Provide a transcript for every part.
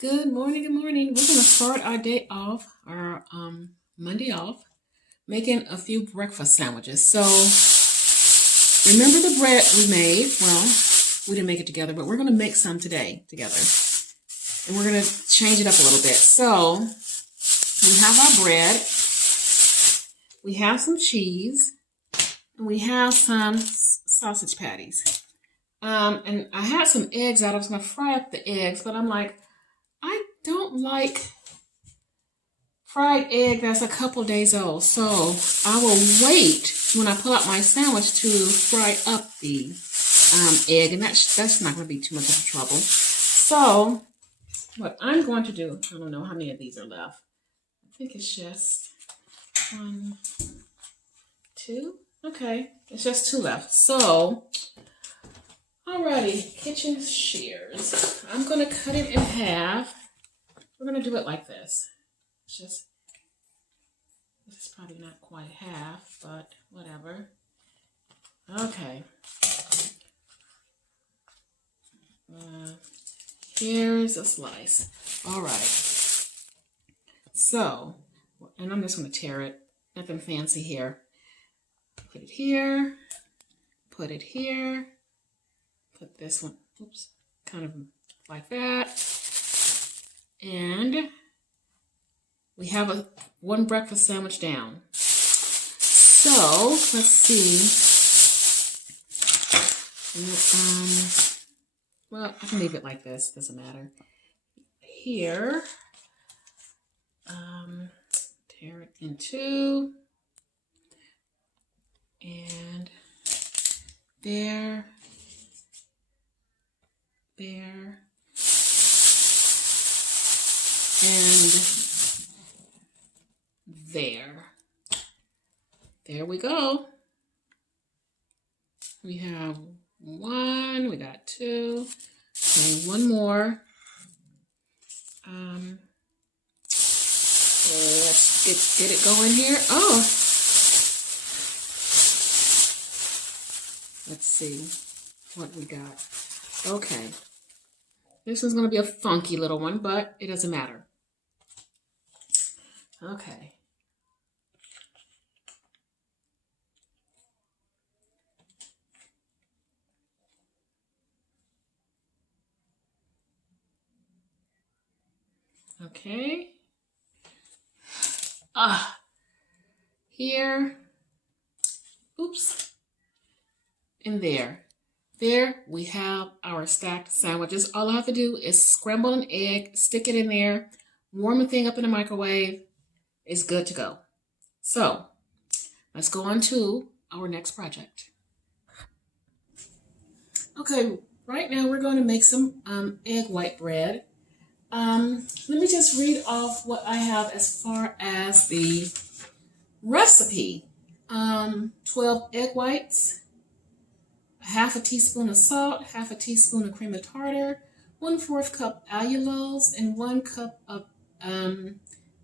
Good morning, good morning. We're going to start our day off, our Monday off, making a few breakfast sandwiches. So remember the bread we made? Well, we didn't make it together, but we're going to make some today together. And we're going to change it up a little bit. So we have our bread, we have some cheese, and we have some sausage patties. And I had some eggs out. I was going to fry up the eggs, but I'm like, I don't like fried egg that's a couple days old, so I will wait when I pull out my sandwich to fry up the egg, and that's not going to be too much of a trouble. So what I'm going to do, I don't know how many of these are left. I think it's just 1, 2. Okay, it's just 2 left. So, alrighty, kitchen shears. I'm going to cut it in half. We're going to do it like this. This is probably not quite half, but whatever. Okay. Here's a slice. All right. So, and I'm just going to tear it. Nothing fancy here. Put it here. Put it here. Put this one, oops, kind of like that. And we have one breakfast sandwich down. So let's see. Well, I can leave it like this. Doesn't matter. Here, tear it in 2, and there, and there. There we go. We have 1, we got 2, okay, 1 more. Let's get it going here. Oh, let's see what we got. Okay, this one's going to be a funky little one, but it doesn't matter. Okay. Okay. Here. Oops. And there. There we have our stacked sandwiches. All I have to do is scramble an egg, stick it in there, warm the thing up in the microwave. It's good to go. So let's go on to our next project. Okay, right now we're going to make some egg white bread. Let me just read off what I have as far as the recipe. 12 egg whites, half a teaspoon of salt, half a teaspoon of cream of tartar, 1/4 cup allulose, and 1 cup of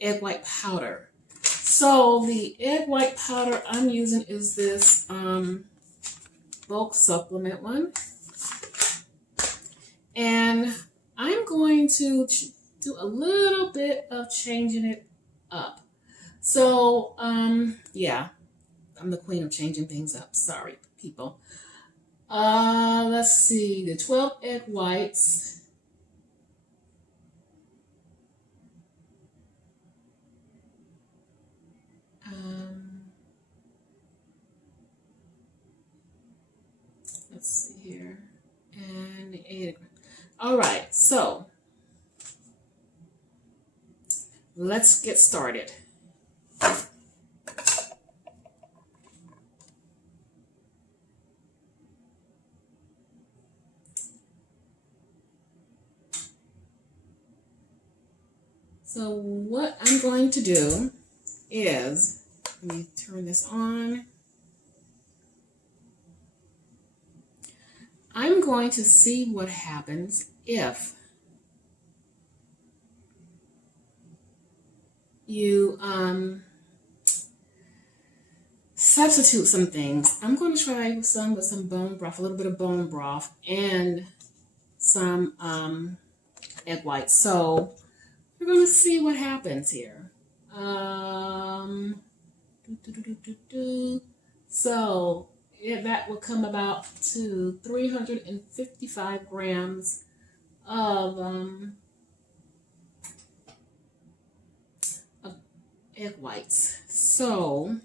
egg white powder. So the egg white powder I'm using is this bulk supplement one. And I'm going to do a little bit of changing it up. So, yeah, I'm the queen of changing things up. Sorry, people. Let's see, the 12 egg whites. Let's see here. And the 8. All right, so let's get started. So what I'm going to do is, let me turn this on. I'm going to see what happens if you substitute some things. I'm going to try some with some bone broth, a little bit of bone broth, and some egg whites. So we're going to see what happens here. So that will come about to 355 grams of egg whites. So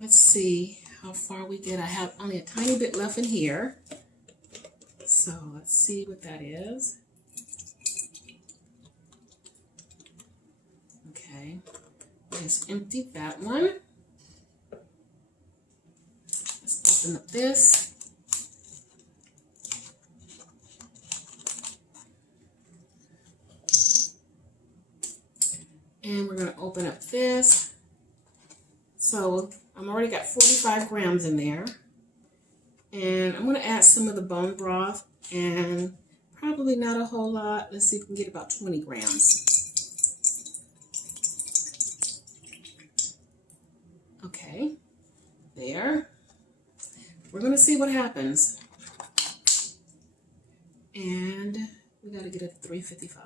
let's see how far we get. I have only a tiny bit left in here. So let's see what that is. Okay, just empty that one. Let's open up this. And we're going to open up this. So I'm already got 45 grams in there. And I'm going to add some of the bone broth, and probably not a whole lot. Let's see if we can get about 20 grams. Okay, there. We're going to see what happens. And we got to get it to 355.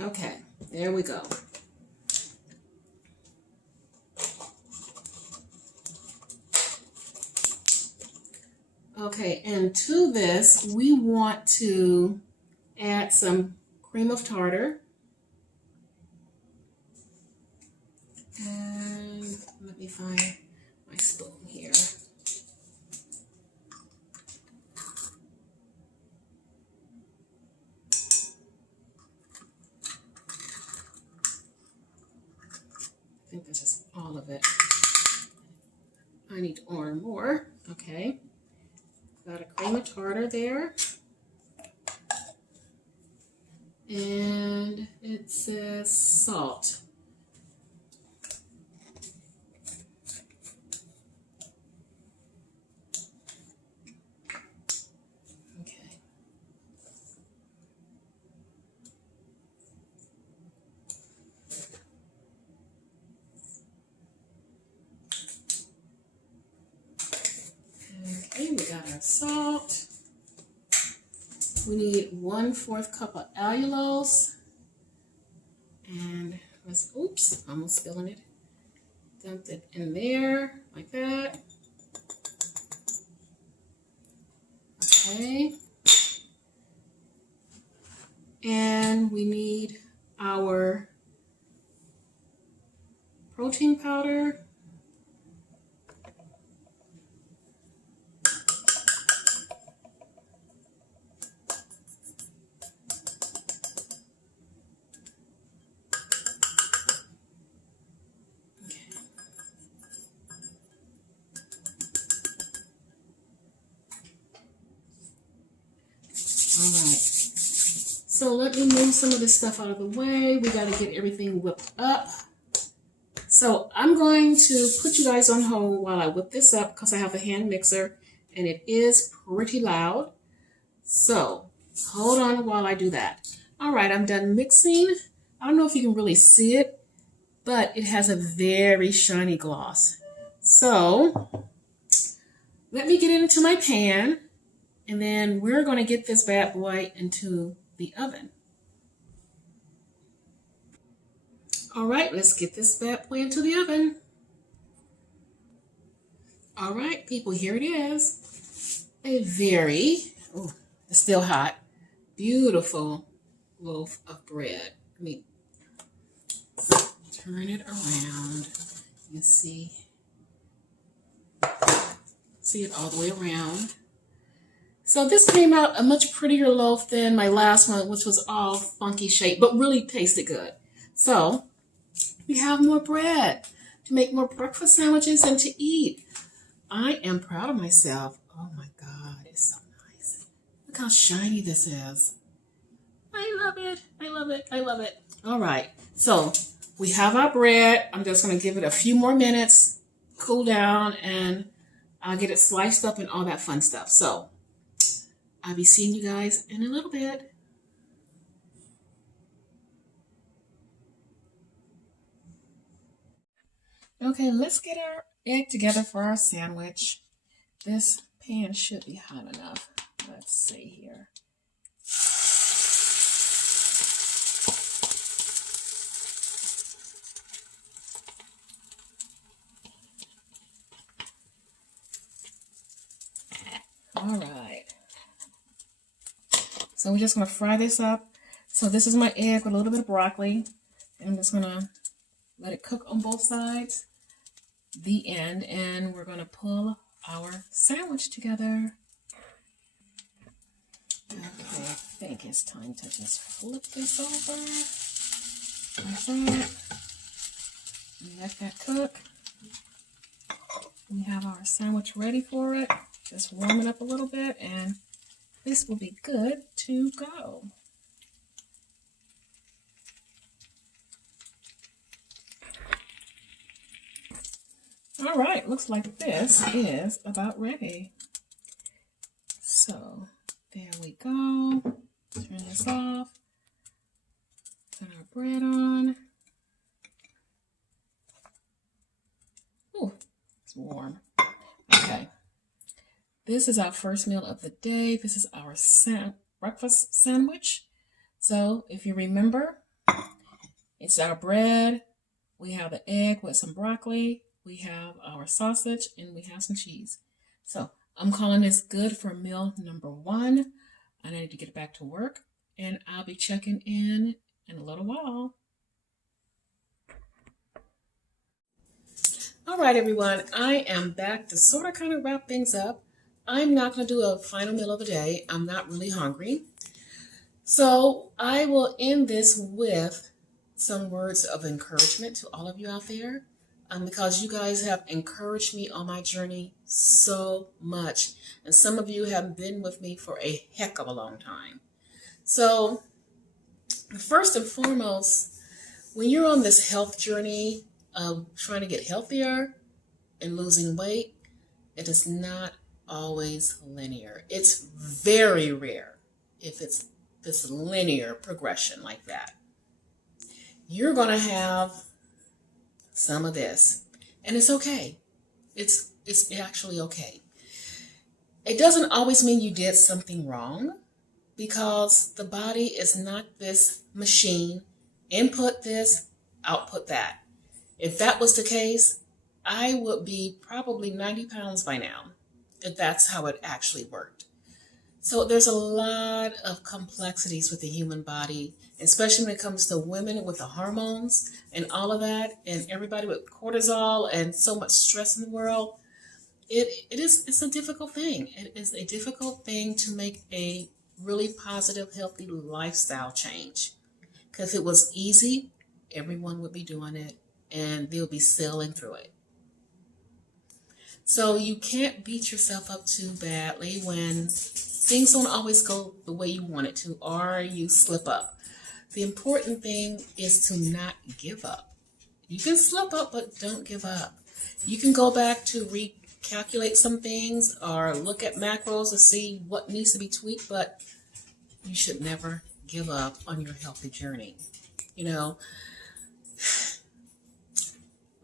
Okay, there we go. Okay, and to this, we want to add some cream of tartar. And let me find my spoon here. I think that's just all of it. I need to order more. Okay. Got a cream of tartar there. And it says salt. Okay. Okay, we got our salt. We need 1/4 cup of allulose. And let's, oops, almost spilling it. Dump it in there like that. Okay. And we need our protein powder. Alright, so let me move some of this stuff out of the way. We got to get everything whipped up. So I'm going to put you guys on hold while I whip this up because I have a hand mixer and it is pretty loud. So hold on while I do that. Alright, I'm done mixing. I don't know if you can really see it, but it has a very shiny gloss. So let me get it into my pan. And then we're going to get this bad boy into the oven. All right, let's get this bad boy into the oven. All right, people, here it is. A very, oh, it's still hot, beautiful loaf of bread. Let me turn it around. You see it all the way around. So this came out a much prettier loaf than my last one, which was all funky shaped, but really tasted good. So we have more bread to make more breakfast sandwiches and to eat. I am proud of myself. Oh my God, it's so nice. Look how shiny this is. I love it. I love it. I love it. All right. So we have our bread. I'm just going to give it a few more minutes, cool down, and I'll get it sliced up and all that fun stuff. So I'll be seeing you guys in a little bit. Okay, let's get our egg together for our sandwich. This pan should be hot enough. Let's see here. All right. So we're just going to fry this up. So this is my egg with a little bit of broccoli. And I'm just going to let it cook on both sides. The end. And we're going to pull our sandwich together. Okay, I think it's time to just flip this over. Like that. And let that cook. We have our sandwich ready for it. Just warm it up a little bit, and this will be good to go. All right, looks like this is about ready. So there we go. Turn this off. Turn our bread on. Ooh, it's warm. Okay. This is our first meal of the day. This is our breakfast sandwich. So if you remember, it's our bread. We have the egg with some broccoli. We have our sausage, and we have some cheese. So I'm calling this good for meal number 1. I need to get back to work, and I'll be checking in a little while. All right, everyone. I am back to sort of kind of wrap things up. I'm not going to do a final meal of the day. I'm not really hungry. So I will end this with some words of encouragement to all of you out there, because you guys have encouraged me on my journey so much. And some of you have been with me for a heck of a long time. So first and foremost, when you're on this health journey of trying to get healthier and losing weight, it is not always linear. It's very rare if it's this linear progression like that. You're going to have some of this, and it's okay. It's actually okay. It doesn't always mean you did something wrong, because the body is not this machine, input this, output that. If that was the case, I would be probably 90 pounds by now, if that's how it actually worked. So there's a lot of complexities with the human body, especially when it comes to women with the hormones and all of that, and everybody with cortisol and so much stress in the world. It's a difficult thing. It is a difficult thing to make a really positive, healthy lifestyle change. Because if it was easy, everyone would be doing it, and they'll be sailing through it. So you can't beat yourself up too badly when things don't always go the way you want it to, or you slip up. The important thing is to not give up. You can slip up, but don't give up. You can go back to recalculate some things or look at macros to see what needs to be tweaked, but you should never give up on your healthy journey. You know,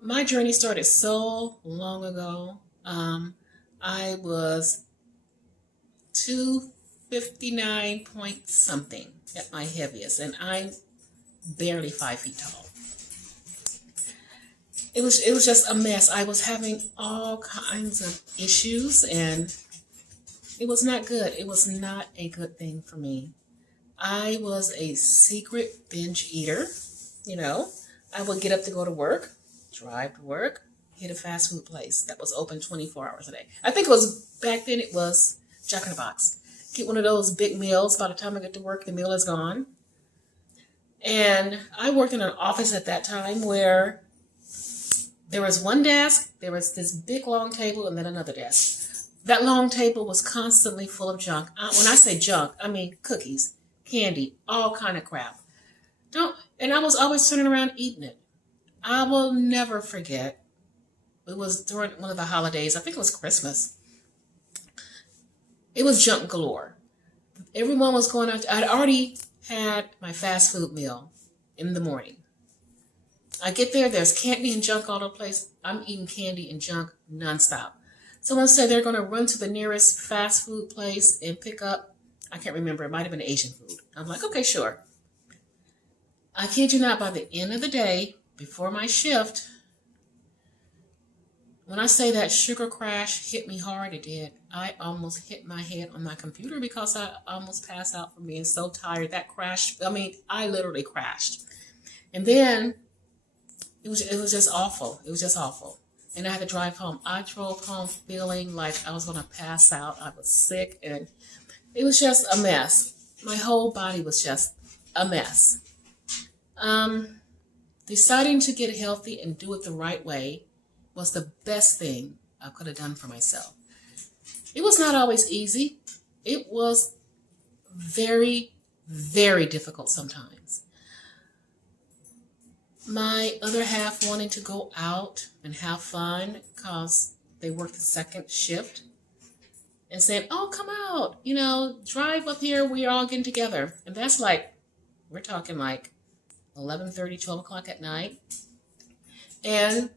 my journey started so long ago. I was 259 point something at my heaviest, and I'm barely 5 feet tall. It was just a mess. I was having all kinds of issues, and it was not good. It was not a good thing for me. I was a secret binge eater. You know, I would get up to go to work, drive to work, hit a fast food place that was open 24 hours a day. I think it was, back then it was Jack in the Box. Get one of those big meals. By the time I get to work, the meal is gone. And I worked in an office at that time where there was one desk, there was this big long table, and then another desk. That long table was constantly full of junk. When I say junk, I mean cookies, candy, all kind of crap. And I was always turning around eating it. I will never forget. It was during one of the holidays. I think it was Christmas. It was junk galore. Everyone was going out. I'd already had my fast food meal in the morning. I get there, there's candy and junk all over the place. I'm eating candy and junk nonstop. Someone said they're going to run to the nearest fast food place and pick up, I can't remember, it might have been Asian food. I'm like, okay, sure. I kid you not, by the end of the day, before my shift, when I say that sugar crash hit me hard, it did. I almost hit my head on my computer because I almost passed out from being so tired. That crash, I literally crashed. And then it was just awful. It was just awful. And I had to drive home. I drove home feeling like I was going to pass out. I was sick, and it was just a mess. My whole body was just a mess. Deciding to get healthy and do it the right way was the best thing I could have done for myself. It was not always easy. It was very, very difficult sometimes. My other half wanting to go out and have fun because they worked the second shift and said, oh, come out, drive up here. We're all getting together. And that's we're talking 11:30, 12 o'clock at night. And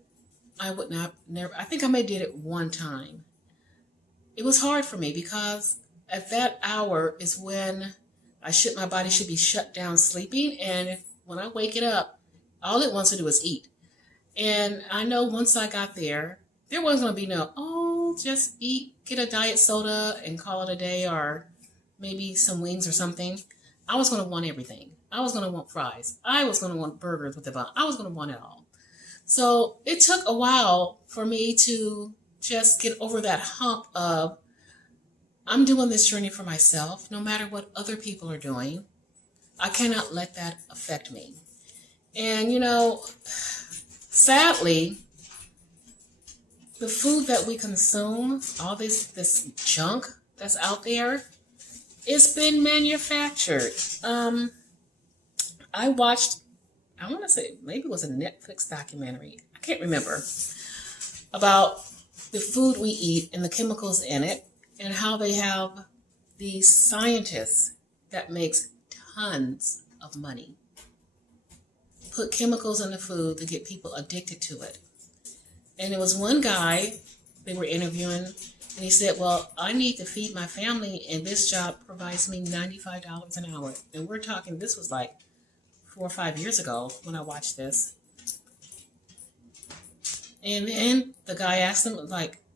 I would never, I think I may did it one time. It was hard for me because at that hour is when my body should be shut down sleeping. And when I wake it up, all it wants to do is eat. And I know once I got there wasn't going to be just eat, get a diet soda and call it a day, or maybe some wings or something. I was going to want everything. I was going to want fries. I was going to want burgers with the bun. I was going to want it all. So it took a while for me to just get over that hump of, I'm doing this journey for myself, no matter what other people are doing. I cannot let that affect me. And, sadly, the food that we consume, all this junk that's out there, it's been manufactured. I watched, I want to say, maybe it was a Netflix documentary, I can't remember, about the food we eat and the chemicals in it, and how they have these scientists that makes tons of money put chemicals in the food to get people addicted to it. And there was one guy they were interviewing, and he said, well, I need to feed my family, and this job provides me $95 an hour. And we're talking, this was 4 or 5 years ago when I watched this. And then the guy asked him,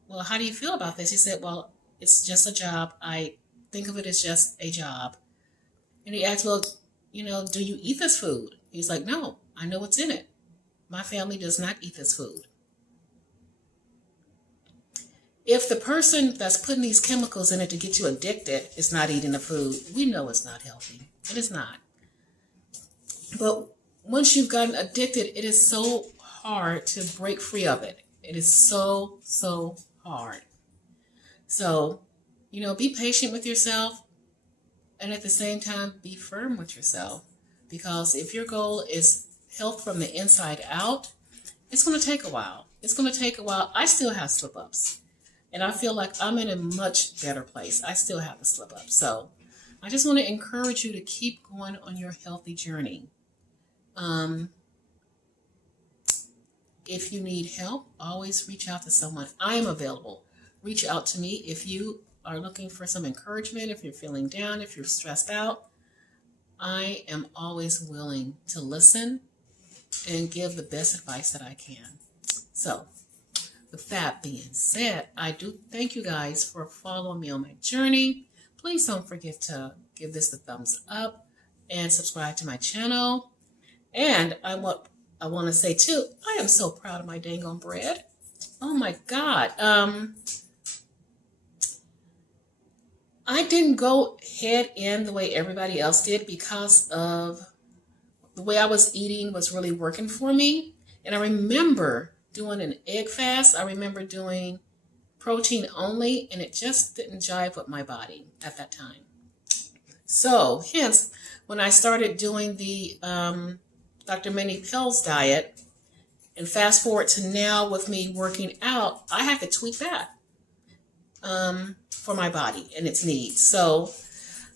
well, how do you feel about this? He said, well, it's just a job. I think of it as just a job. And he asked, well, do you eat this food? He's like, no, I know what's in it. My family does not eat this food. If the person that's putting these chemicals in it to get you addicted is not eating the food, we know it's not healthy. It is not. But once you've gotten addicted, it is so hard to break free of it. It is so, so hard. So, be patient with yourself, and at the same time, be firm with yourself. Because if your goal is health from the inside out, it's going to take a while. It's going to take a while. I still have slip-ups. And I feel like I'm in a much better place. I still have the slip-ups. So I just want to encourage you to keep going on your healthy journey. If you need help, always reach out to someone. I am available. Reach out to me if you are looking for some encouragement, if you're feeling down, if you're stressed out. I am always willing to listen and give the best advice that I can. So, with that being said, I do thank you guys for following me on my journey. Please don't forget to give this a thumbs up and subscribe to my channel. And I want to say too, I am so proud of my dang on bread. Oh my God. I didn't go head in the way everybody else did because of the way I was eating was really working for me. And I remember doing an egg fast. I remember doing protein only, and it just didn't jive with my body at that time. So hence, when I started doing the Dr. Many Pills diet, and fast forward to now with me working out, I had to tweak that for my body and its needs. So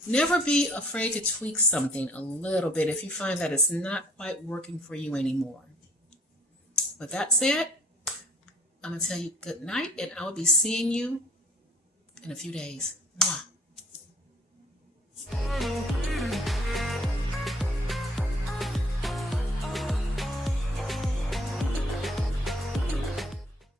never be afraid to tweak something a little bit if you find that it's not quite working for you anymore. With that said, I'm going to tell you good night, and I will be seeing you in a few days. Mwah.